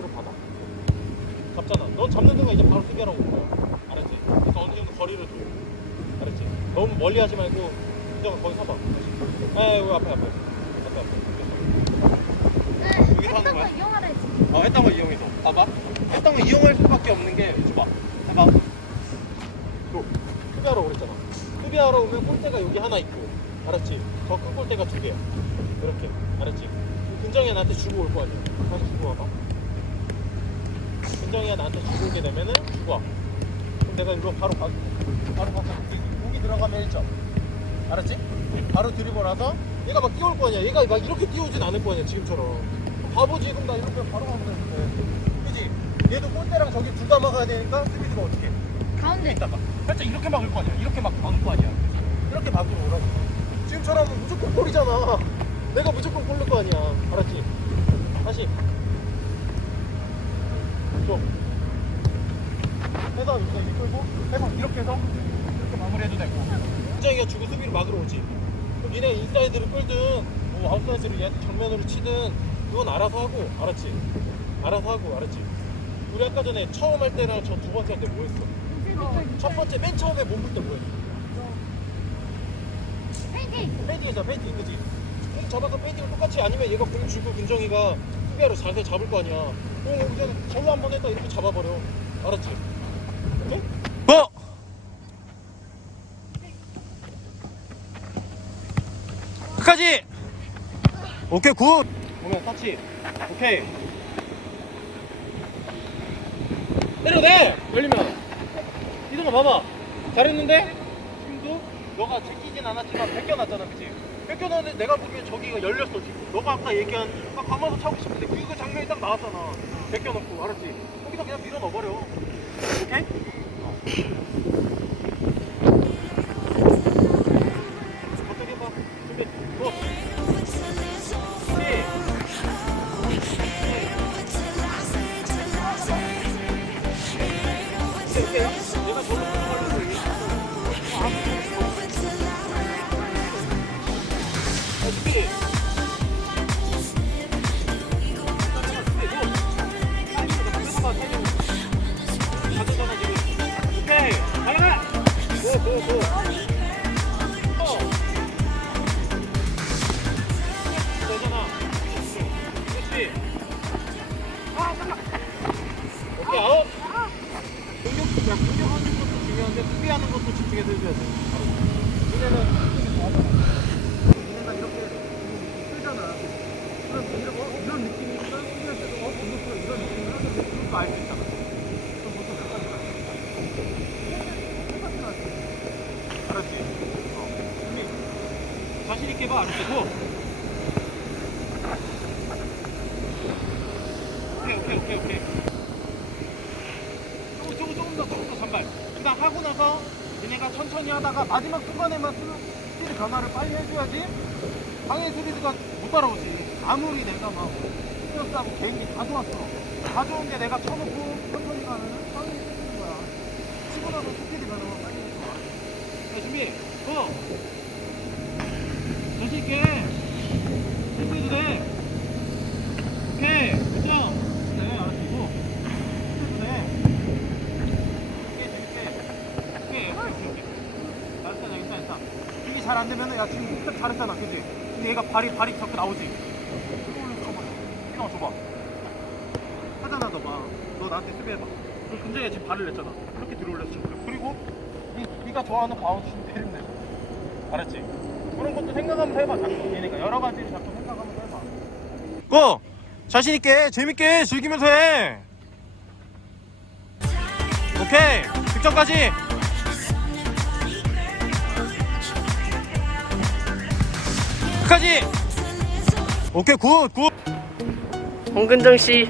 볼을 받아. 잡잖아. 넌 잡는 동안 이제 바로 수비하라고. 알았지? 그러니까 어느 정도 거리를 줘. 알았지? 너무 멀리 하지 말고 그냥 거기 서봐. 아, 여기 앞에 앞에. 앞에 앞에. 여기서 하는 거야? 이용하라 했지. 어, 했던 거 이용해서. 봐봐. 했던 거 이용할 수밖에 없는 게, 줘봐. 해봐. 또, 수비하러 그랬잖아. 수비하러 오면 골대가 여기 하나 있고, 알았지? 저큰 골대가 두 개야. 이렇게. 알았지? 근정이가 나한테 주고 올 거 아니야. 다시 주고 와봐. 근정이가 나한테 주고 오게 되면은 와. 그럼 내가 이거 바로 가, 바로 가서 여기 들어가면 1점. 알았지? 바로 드리고 나서 얘가 막 뛰어올 거 아니야. 얘가 막 이렇게 뛰어오진 않을 거 아니야. 지금처럼. 바보지. 그럼 나 이렇게 바로 가면 되는데. 그지? 얘도 골대랑 저기 둘 다 막아야 되니까 수비수가 어떻게 해? 가운데. 이따가 살짝 이렇게 막을 거 아니야. 이렇게 막 막을 거 아니야. 이렇게 막으러 오라고. 지금처럼 무조건 골이잖아. 내가 무조건 골 넣을 거 아니야. 알았지? 다시. 좀. 해서 여기서 이끌고 해서 이렇게 해서 이렇게 마무리해도 되고. 굉장히가 주고 수비로 막으러 오지. 그럼 니네 인사이드를 끌든 뭐 아웃사이드로 얘 정면으로 치든 그건 알아서 하고 알았지? 알아서 하고 알았지? 우리 아까 전에 처음 할 때랑 저 두 번째 할 때 뭐 했어? 첫 번째 맨 처음에 몸풀 때 뭐였어? 페인팅. 페이팅이잖아 페이팅 그지? 공 잡아서 페이팅을 똑같이 아니면 얘가 공 주고 근정이가 수비하러 자세 잡을 거 아니야 공 이제 절로 한번 했다 이렇게 잡아버려 알았지? 오케이? 뭐? 끝까지. 오케이 굿. 보면 터치 오케이 때려내 열리면 이동아 봐봐 잘했는데 지금도 너가 제끼진 않았지만 뺏겨놨잖아 그치 뺏겨놨는데 내가 보기엔 저기가 열렸어 지금. 너가 아까 얘기한 막 감아서 차고 싶은데 그 장면이 딱 나왔잖아. 뺏겨놓고 알았지? 거기서 그냥 밀어 넣어버려. 오케이? 집중해서 해줘야 돼. 이렇게. 그럼 이런, 어, 이런 어, 이런 하는데 그것도 알수 있잖아. 그럼 보통 끝까지 가. 끝까지 가지. 알았지? 어. 준비. 자신 있게 봐, 알았지? 고! 오케이, 오케이, 오케이, 오케이. 조금 조금 조금 더 조금 더 잔발 일단 하고 나서 얘네가 천천히 하다가 마지막 순간에만 스- 스피드 변화를 빨리 해줘야지 방해 수비드가 못 따라오지. 아무리 내가 막 스트레스하고 개인기 다 좋았어. 다 좋은데 내가 쳐놓고 천천히 가면은 방해 해주는 거야. 치고 나서 스피드 변화만 빨리 해줘. 자 준비 고! 자신 있게. 스피드 돼 오케이 그죠 네 알았어 고 스피드 돼 오케이, 재밌게. 오케이, 오케이, 오케이, 오케이. 잘했다, 잘했다, 잘했다. 이게 잘 안 되면은, 야, 지금 딱 잘했잖아, 그지? 근데 얘가 발이, 발이 자꾸 나오지? 그걸로 쳐봐. 잠깐만 줘봐 하잖아 너가 너 나한테 수비해봐 그 근정에 지금 발을 냈잖아 이렇게 들어올렸어 지금 그리고 니, 네가 좋아하는 바운드 좀 때리면 돼 알았지? 그런 것도 생각하면서 해봐 자꾸 그러니까 여러 가지를 자꾸 생각하면서 해봐 고! 자신있게, 재밌게 즐기면서 해! 오케이! 득점까지! 끝까지! 오케이, 굿, 굿! 홍근정 씨